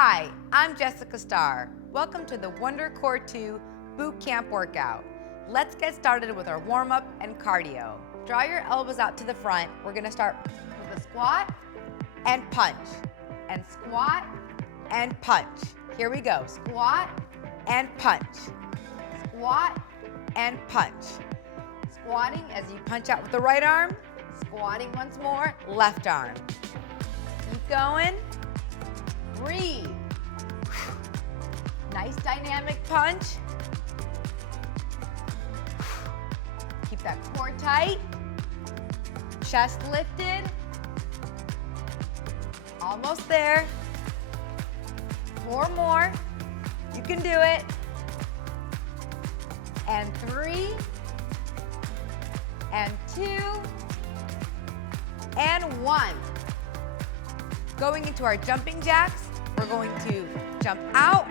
Hi, I'm Jessica Starr. Welcome to the Wonder Core 2 Boot Camp Workout. Let's get started with our warm-up and cardio. Draw your elbows out to the front. We're gonna start with a squat and punch, and squat and punch. Here we go, squat and punch, squat and punch. Squatting as you punch out with the right arm, squatting once more, left arm. Keep going, breathe. Nice dynamic punch. Keep that core tight, chest lifted. Almost there. 4 more, you can do it. And 3, and 2, and 1. Going into our jumping jacks, we're going to jump out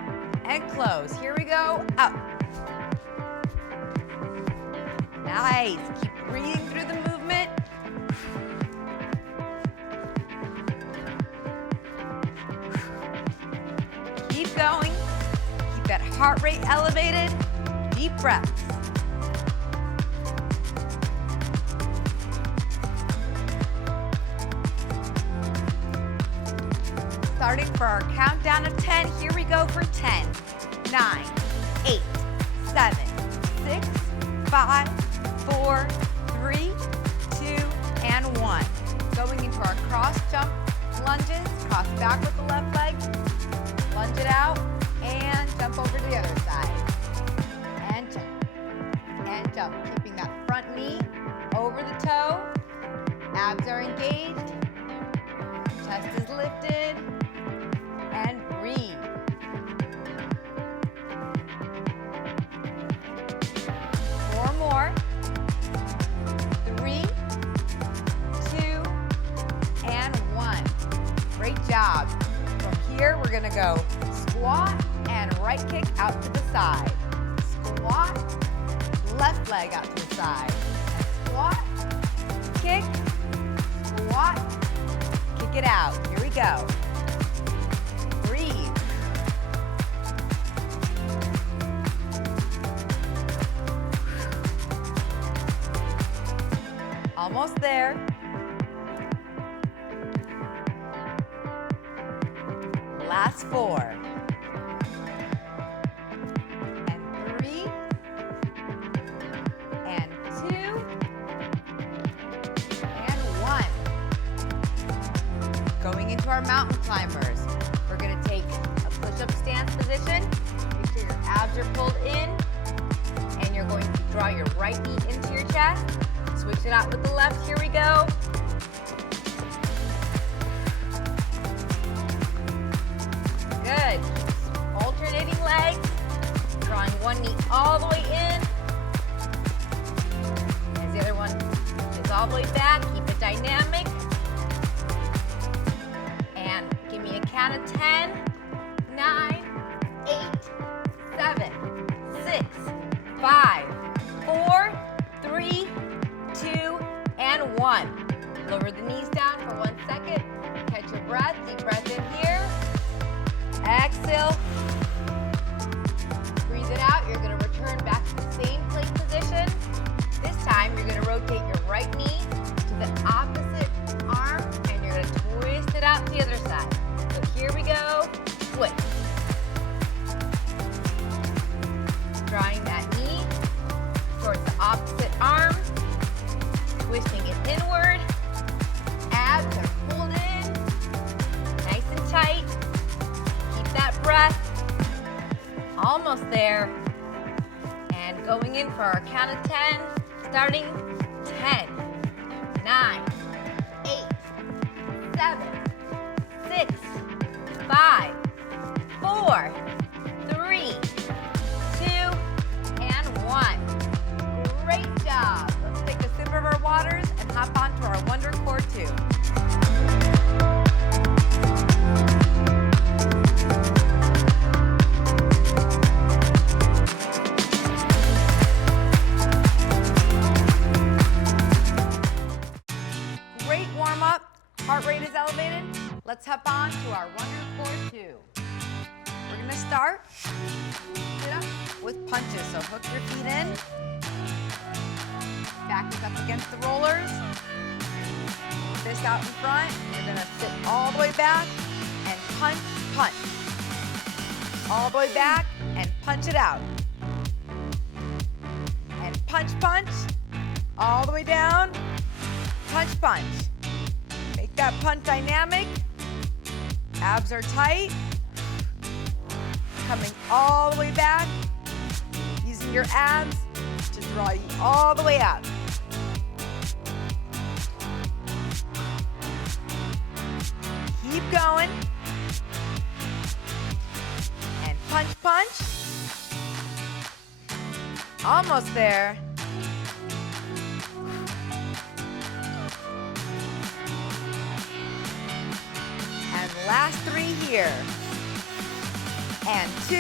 and close. Here we go, up. Nice, keep breathing through the movement. Keep going, keep that heart rate elevated, deep breaths. Starting for our countdown of 10, here we go for 10, 9, 8, 7, 6, 5, 4, 3, 2, and 1. Going into our cross jump lunges, cross back with the left leg, lunge it out, and jump over to the other side. And jump, keeping that front knee over the toe, abs are engaged, chest is lifted, and breathe. Four more. 3, 2, and 1. Great job. From here, we're gonna go squat and right kick out to the side. Squat, left leg out to the side. Squat, kick, squat, kick it out. Here we go. Breathe. Almost there. Last 4. And 3. And 2. And 1. Going into our mountain climbers. We're going to take a push-up stance position. Make sure your abs are pulled in. And you're going to draw your right knee into your chest. Switch it out with the left. Here we go. Good. Alternating legs. Drawing one knee all the way in. As the other one is all the way back. Keep it dynamic. And give me a count of 10, 9, 8, 7, 6, 5, 4, 3, 2, and 1. Lower the knees down for 1 second. Catch your breath. Deep breath in here. Exhale. Breathe it out. You're going to return back to the same plank position. This time, you're going to rotate your right knee to the opposite arm, and you're going to twist it out to the other side. So here we go. Twist. Drawing that knee towards the opposite arm. Twisting it inward. Abs are pulled in. Nice and tight. Keep that breath. Almost there. And going in for our count of 10. Starting 10, 9, 8, 7, 6, 5, 4, 3, 2, and 1. Great job. Let's take a sip of our waters and hop onto our Wonder Core 2. start with punches. So hook your feet in. Back is up against the rollers. Fist out in front. You're going to sit all the way back and punch, punch. All the way back and punch it out. And punch, punch. All the way down. Punch, punch. Make that punch dynamic. Abs are tight. Coming all the way back. Using your abs to draw you all the way up. Keep going. And punch, punch. Almost there. And last 3 here. And 2.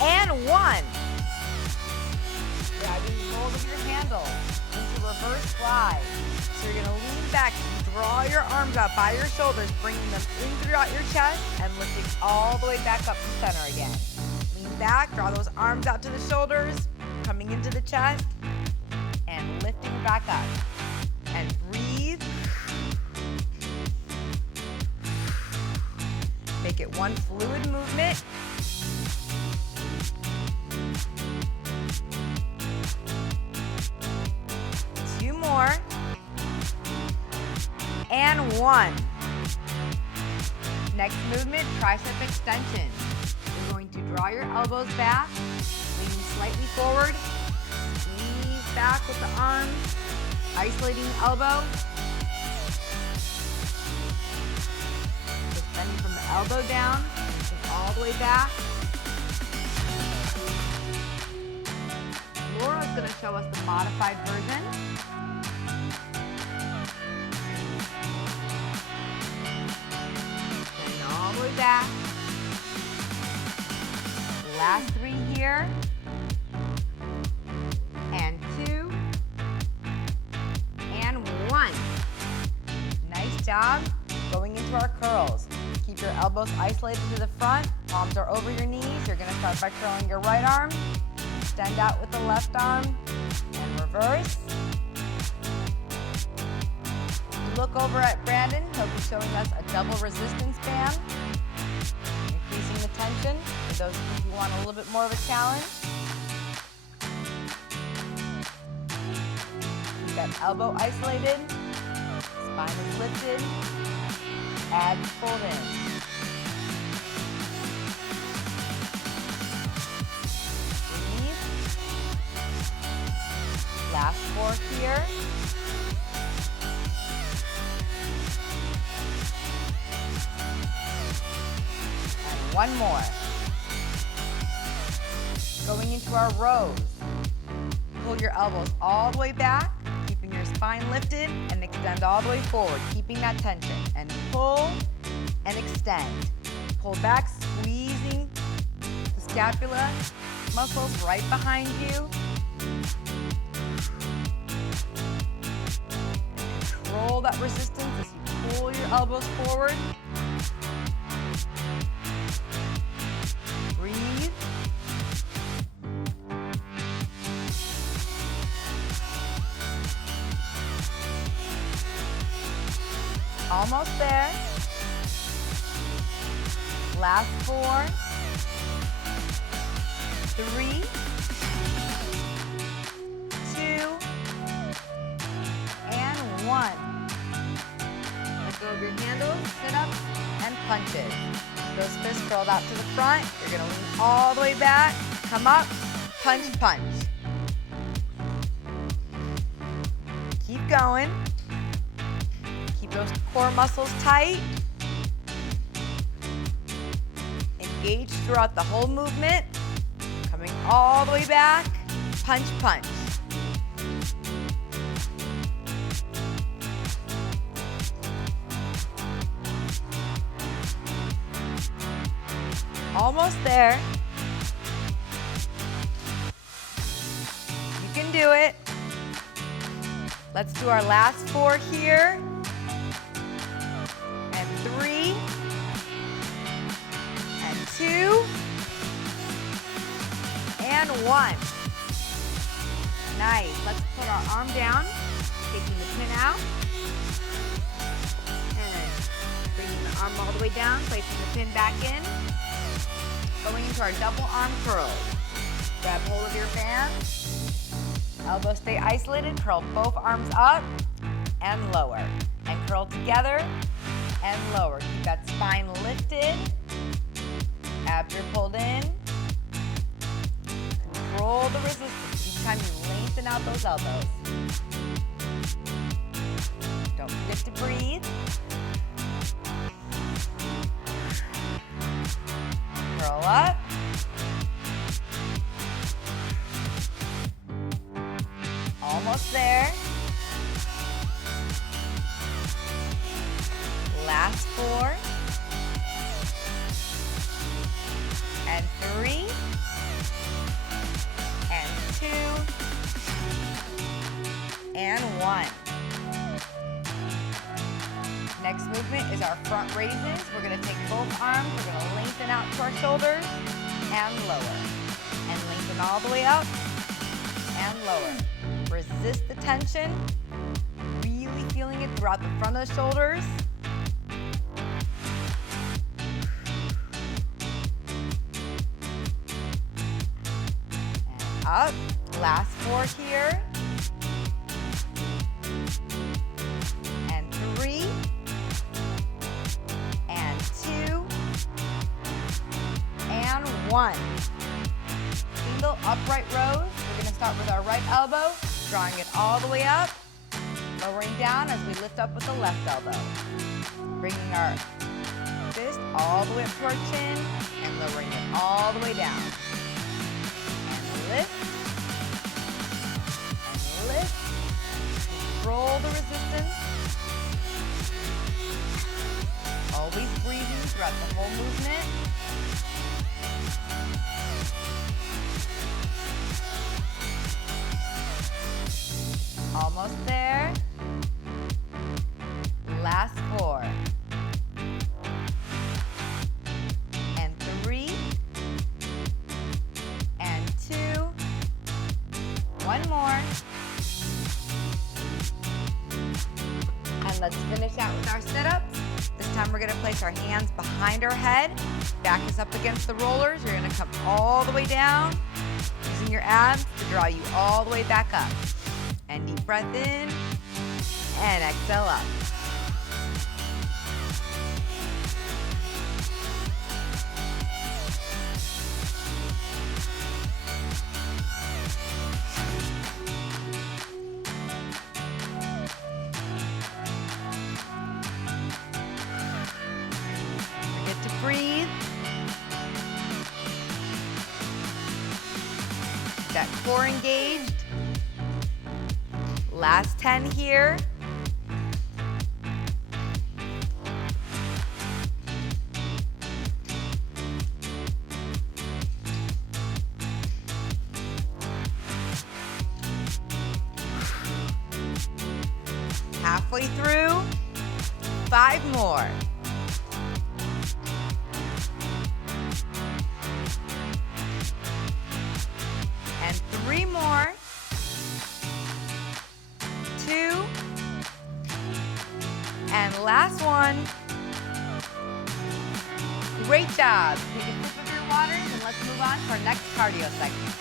And 1. Grabbing hold of your handle into reverse glide. So you're going to lean back, draw your arms out by your shoulders, bringing them in throughout your chest and lifting all the way back up to center again. Lean back, draw those arms out to the shoulders, coming into the chest, and lifting back up. And breathe. Make it one fluid movement. Two more. And 1. Next movement, tricep extension. You're going to draw your elbows back, leaning slightly forward, squeeze back with the arms, isolating the elbow. Just bending from the elbow down, and all the way back. Laura's going to show us the modified version. All the way back. Last 3 here. And 2. And 1. Nice job. Going into our curls. Keep your elbows isolated to the front. Palms are over your knees. You're going to start by curling your right arm. Extend out with the left arm. And reverse. Look over at Brandon. He'll be showing us a double resistance band. Increasing the tension for those of you who want a little bit more of a challenge. Keep that elbow isolated. Spine is lifted. Abs fold in. Breathe. Last 4 here. One more. Going into our rows. Pull your elbows all the way back, keeping your spine lifted, and extend all the way forward, keeping that tension. And pull and extend. Pull back, squeezing the scapula muscles right behind you. Control that resistance as you pull your elbows forward. Breathe. Almost there. Last 4. 3. 2. And 1. Let go of your handles, sit up, and punches. Those fists curled out to the front. You're going to lean all the way back, come up, punch, punch. Keep going. Keep those core muscles tight. Engage throughout the whole movement. Coming all the way back, punch, punch. Almost there. You can do it. Let's do our last 4 here. And 3. 1. Nice. Let's put our arm down, taking the pin out. And then bringing the arm all the way down, placing the pin back in. Going into our double arm curls. Grab hold of your band. Elbows stay isolated. Curl both arms up and lower. And curl together and lower. Keep that spine lifted. Abs are pulled in. Control the resistance each time you lengthen out those elbows. Don't forget to breathe. Curl up. Almost there. Last 4. And 3. And 2. And 1. Next movement is our front raises. We're going to take both arms. We're going to lengthen out to our shoulders and lower. And lengthen all the way up and lower. Resist the tension. Really feeling it throughout the front of the shoulders. And up. Last 4 here. And 3. And 2. And 1. Single upright rows. We're going to start with our right elbow, drawing it all the way up, lowering down as we lift up with the left elbow. Bringing our fist all the way up to our chin and lowering it all the way down. And lift. And lift. Control the resistance. Always breathing throughout the whole movement. Almost there. Last 4. And 3. And 2. One more. And let's finish out with our sit-ups. This time we're going to place our hands behind our head. Back is up against the rollers. You're going to come all the way down, using your abs to draw you all the way back up. And deep breath in, and exhale up. Forget to breathe. That core engaged. Last 10 here. Halfway through. 5 more. And 3 more. 2. And last one. Great job. Take a sip of your waters and let's move on to our next cardio segment.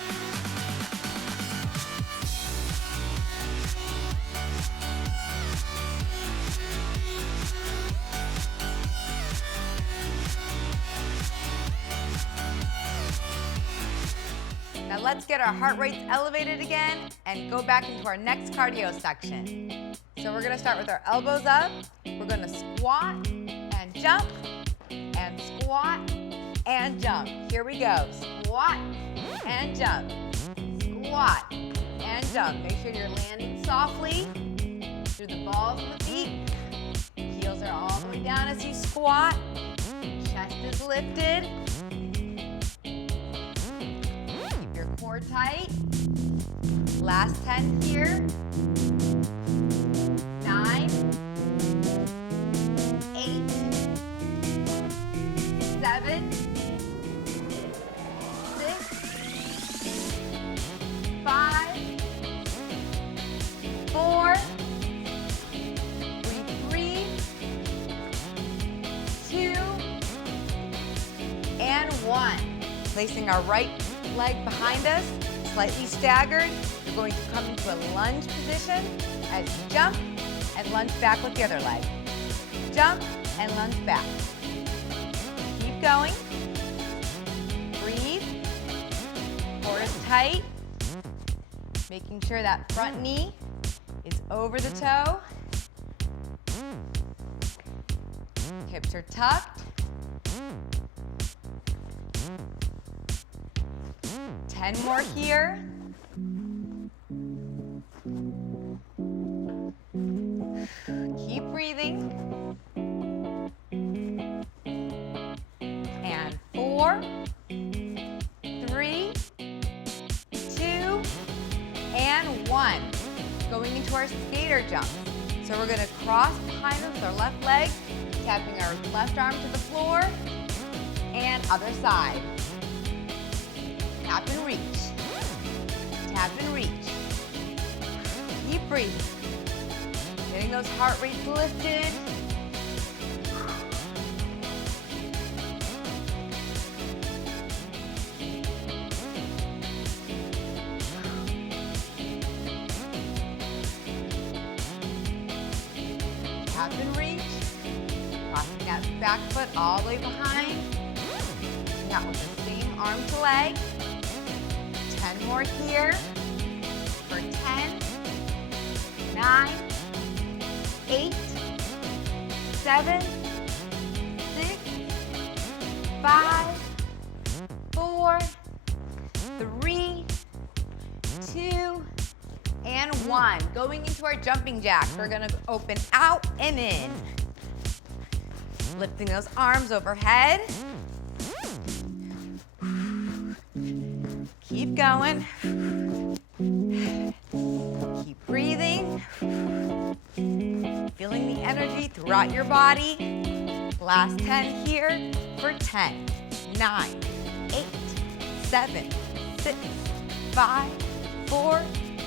Now let's get our heart rates elevated again and go back into our next cardio section. So we're gonna start with our elbows up. We're gonna squat and jump and squat and jump. Here we go. Squat and jump. Squat and jump. Make sure you're landing softly through the balls of the feet. Heels are all the way down as you squat. Chest is lifted. Keep your core tight. Last 10 here. 9, 8, 7, 6, and 1. Placing our right leg behind us, slightly staggered. You're going to come into a lunge position as you jump and lunge back with the other leg. Jump and lunge back. Keep going. Breathe. Core is tight. Making sure that front knee is over the toe. Hips are tucked. 10 more here. Keep breathing. And 4, 3, 2, and 1. Going into our skater jumps. So we're going to cross behind us with our left leg, tapping our left arm to the floor, and other side. Tap and reach. Tap and reach. Keep breathing. Getting those heart rates lifted. Tap and reach. Crossing that back foot all the way behind. Reaching out with the same arm to leg. 10 more here. For 10, 9, 8, 7, 6, 5, 4, 3, 2, and 1. Going into our jumping jacks, we're going to open out and in. Lifting those arms overhead. Keep going. Keep breathing. Feeling the energy throughout your body. Last 10 here for 10, 9, 8, 7, 6, 5, 4,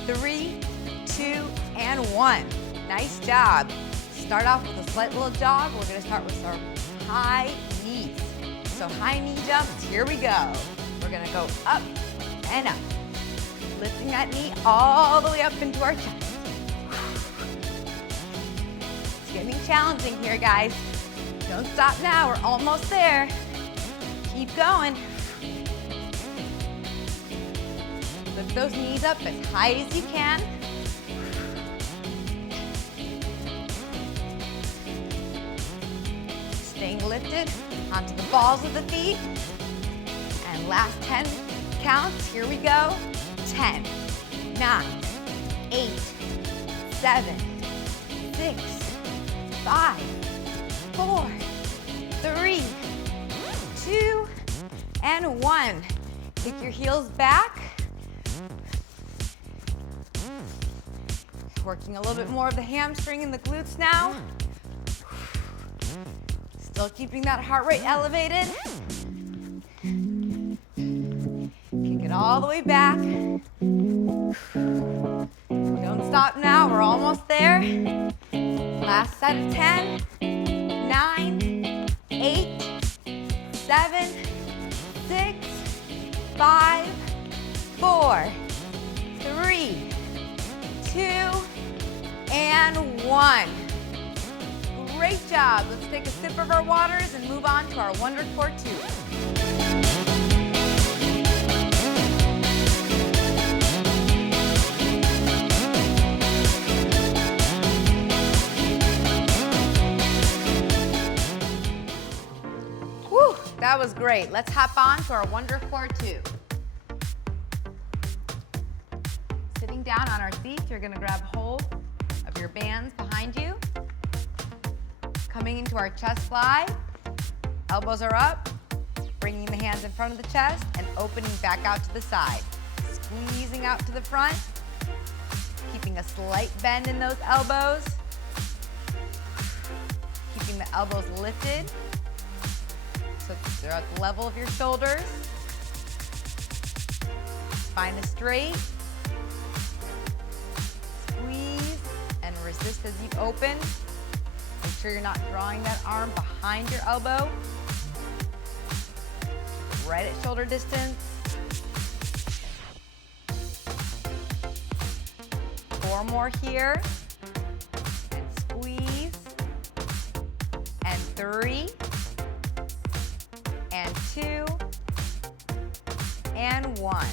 3, 2, and 1. Nice job. Start off with a slight little jog. We're going to start with our high knees. So high knee jumps, here we go. We're going to go up and up. Lifting that knee all the way up into our chest. It's getting challenging here, guys. Don't stop now, we're almost there. Keep going. Lift those knees up as high as you can. Staying lifted onto the balls of the feet. And last 10 counts, here we go. 10, 9, 8, 7, 6, 5, 4, 3, 2, and 1. Kick your heels back. Working a little bit more of the hamstring and the glutes now. Still keeping that heart rate elevated. Kick it all the way back. Don't stop now, we're almost there. Last set of 10, 9, 8, 7, 6, 5, 4, 3, 2, and 1. Great job. Let's take a sip of our waters and move on to our Wonder Core 2. Whew, that was great. Let's hop on to our Wonder Core 2. Sitting down on our seats, you're going to grab hold of your bands behind you. Coming into our chest fly, elbows are up, bringing the hands in front of the chest and opening back out to the side. Squeezing out to the front, keeping a slight bend in those elbows. Keeping the elbows lifted so they're at the level of your shoulders. Spine is straight. Squeeze and resist as you open. Make sure you're not drawing that arm behind your elbow. right at shoulder distance. 4 more here. And squeeze. And 3. And 2. And 1.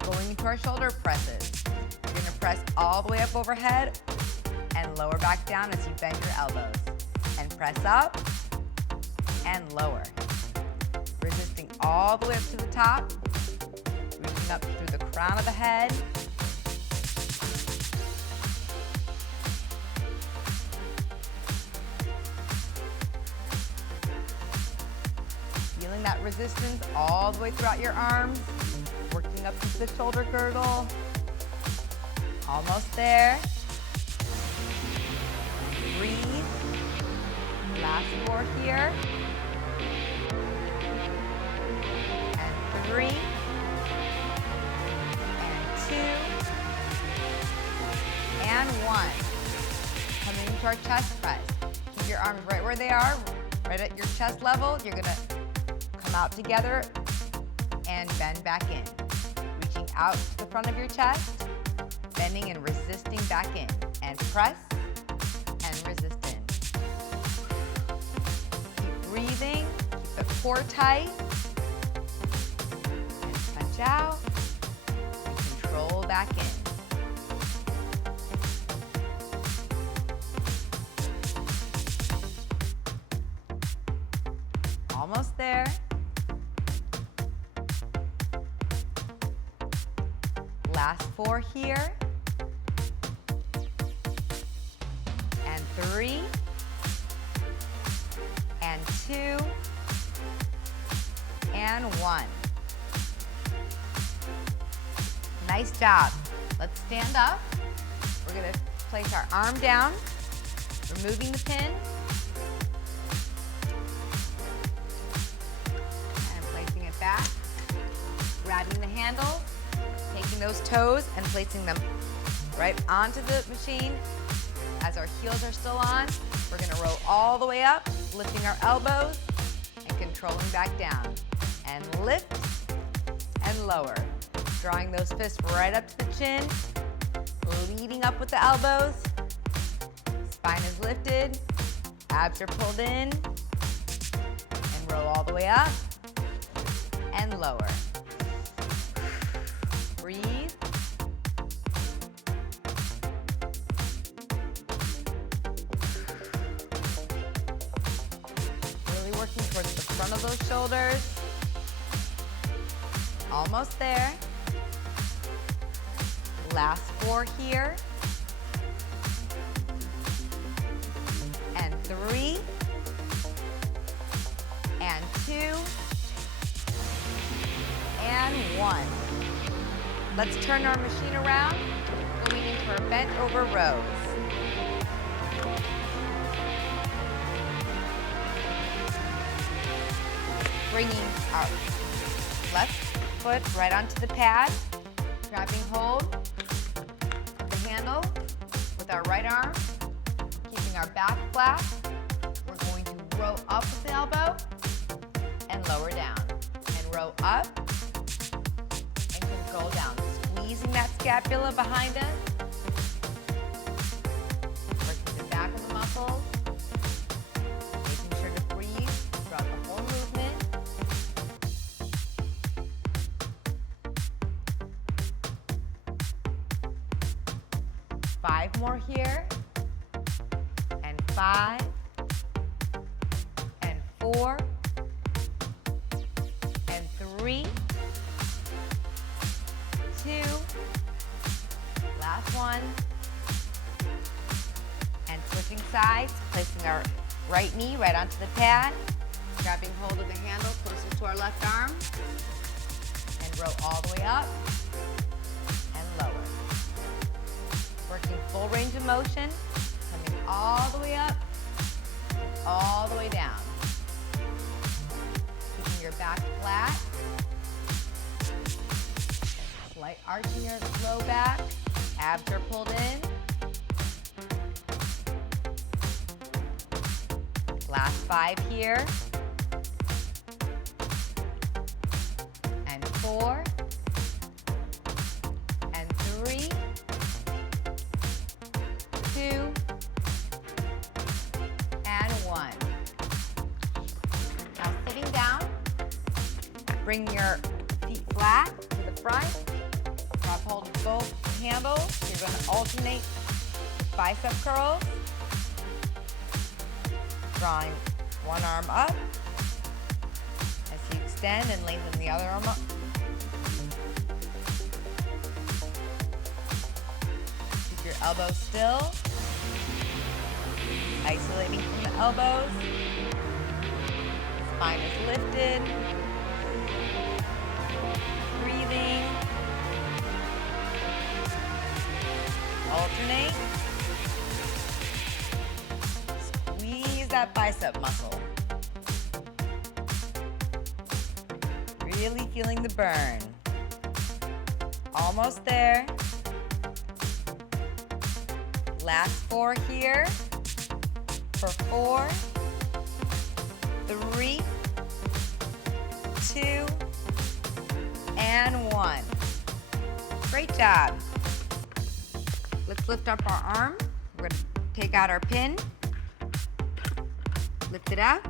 Going into our shoulder presses. You're going to press all the way up overhead and lower back down as you bend your elbows. And press up and lower. Resisting all the way up to the top. Reaching up through the crown of the head. Feeling that resistance all the way throughout your arms. Working up into the shoulder girdle. Almost there. Breathe. Last 4 here. And 3. And 2. And 1. Coming into our chest press. Keep your arms right where they are, right at your chest level. You're gonna come out together and bend back in. Reaching out to the front of your chest, bending and resisting back in. And press and resist in. Keep breathing, keep the core tight. And punch out, and control back in. Almost there. Last 4 here. And 3. And 2. And 1. Nice job. Let's stand up. We're going to place our arm down, removing the pin. And placing it back. Grabbing the handle. Taking those toes and placing them right onto the machine. As our heels are still on, we're going to roll all the way up, lifting our elbows and controlling back down. And lift and lower. Drawing those fists right up to the chin, leading up with the elbows. Spine is lifted, abs are pulled in, and roll all the way up and lower. Breathe. Really working towards the front of those shoulders. Almost there. Last 4 here. And 3. And 2. And 1. Let's turn our machine around, going into our bent over rows. Bringing our left foot right onto the pad, grabbing hold of the handle with our right arm, keeping our back flat. We're going to row up with the elbow and lower down, and row up and control down. Squeezing that scapula behind us. Working the back of the muscles. Making sure to breathe throughout the whole movement. Five more here. And 5. And 4. And 3. 2. Last 1. And switching sides, placing our right knee right onto the pad, grabbing hold of the handle closest to our left arm, and row all the way up and lower. Working full range of motion, coming all the way up, all the way down. Keeping your back flat. Slight arch in your low back, abs are pulled in. Last 5 here. 4, and 3, 2, and 1. Now sitting down, bring your feet flat to the front. Grab hold of both handles. You're going to alternate bicep curls. Drawing one arm up as you extend and lengthen the other arm up. Keep your elbows still. Isolating from the elbows. Spine is lifted. Breathing. Alternate. Squeeze that bicep muscle. Really feeling the burn. Almost there. Last 4 here. For 4, 3, 2, and 1. Great job. Let's lift up our arm. We're going to take out our pin, lift it out,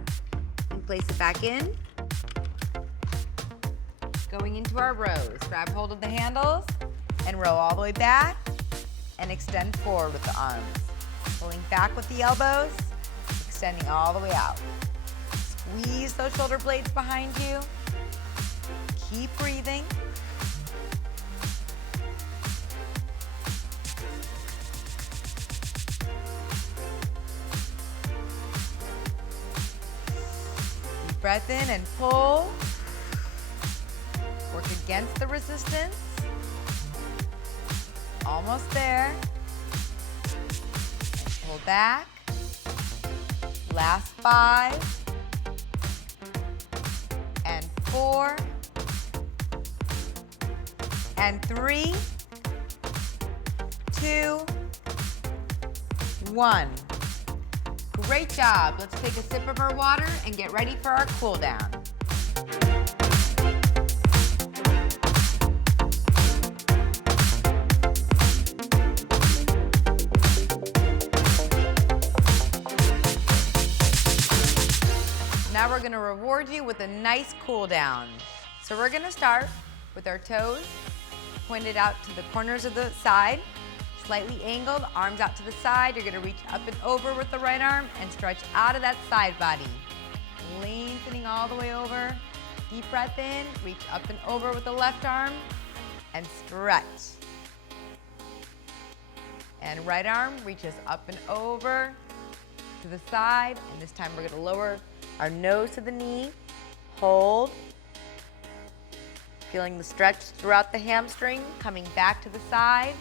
and place it back in. Going into our rows. Grab hold of the handles and row all the way back and extend forward with the arms. Pulling back with the elbows, extending all the way out. Squeeze those shoulder blades behind you. Keep breathing. Deep breath in and pull. Work against the resistance. Almost there. And pull back. Last 5. And 4. And 3. 2. 1. Great job. Let's take a sip of our water and get ready for our cool down. Now we're going to reward you with a nice cool down. So we're going to start with our toes pointed out to the corners of the side, slightly angled, arms out to the side. You're going to reach up and over with the right arm and stretch out of that side body. Lengthening all the way over. Deep breath in, reach up and over with the left arm and stretch. And right arm reaches up and over to the side, and this time we're going to lower our nose to the knee, hold, feeling the stretch throughout the hamstring, coming back to the side,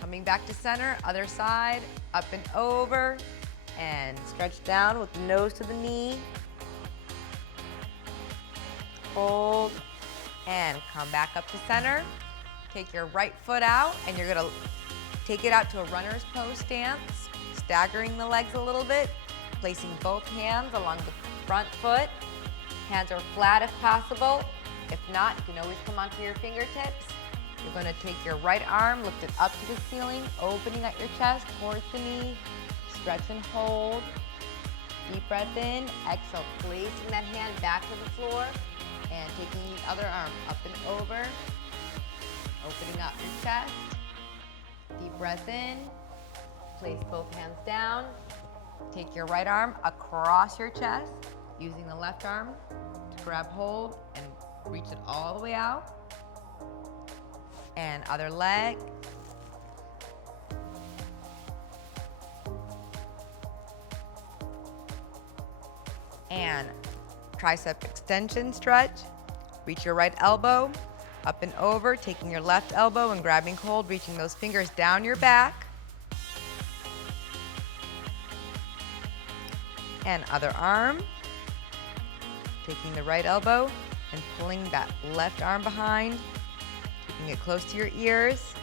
coming back to center, other side, up and over, and stretch down with the nose to the knee, hold, and come back up to center. Take your right foot out, and you're going to take it out to a runner's pose stance, staggering the legs a little bit, placing both hands along the front foot. Hands are flat if possible. If not, you can always come onto your fingertips. You're going to take your right arm, lift it up to the ceiling, opening at your chest towards the knee. Stretch and hold. Deep breath in. Exhale, placing that hand back to the floor and taking the other arm up and over. Opening up your chest. Deep breath in. Place both hands down. Take your right arm across your chest, using the left arm to grab hold and reach it all the way out. And other leg. And tricep extension stretch. Reach your right elbow up and over, taking your left elbow and grabbing hold, reaching those fingers down your back. And other arm. Taking the right elbow and pulling that left arm behind, keeping it close to your ears.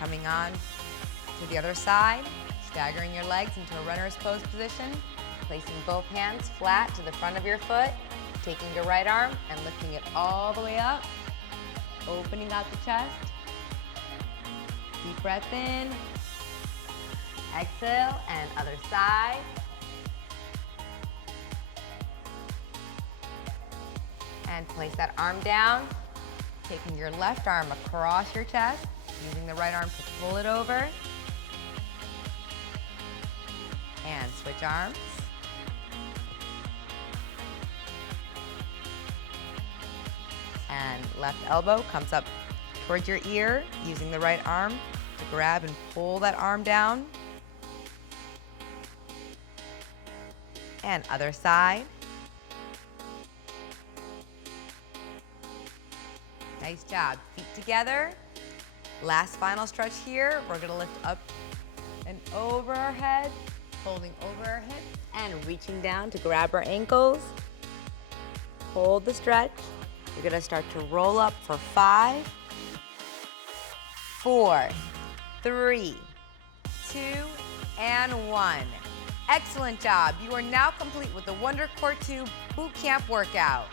Coming on to the other side, staggering your legs into a runner's pose position, placing both hands flat to the front of your foot, Taking your right arm and lifting it all the way up, opening out the chest. Deep breath in. Exhale, and other side. And place that arm down, taking your left arm across your chest, using the right arm to pull it over. And switch arms. And left elbow comes up towards your ear, using the right arm to grab and pull that arm down. And other side. Nice job. Feet together. Last final stretch here. We're gonna lift up and over our head, folding over our hips, and reaching down to grab our ankles. Hold the stretch. You're gonna start to roll up for 5, 4, 3, 2, and 1. Excellent job. You are now complete with the Wonder Core 2 Boot Camp workout.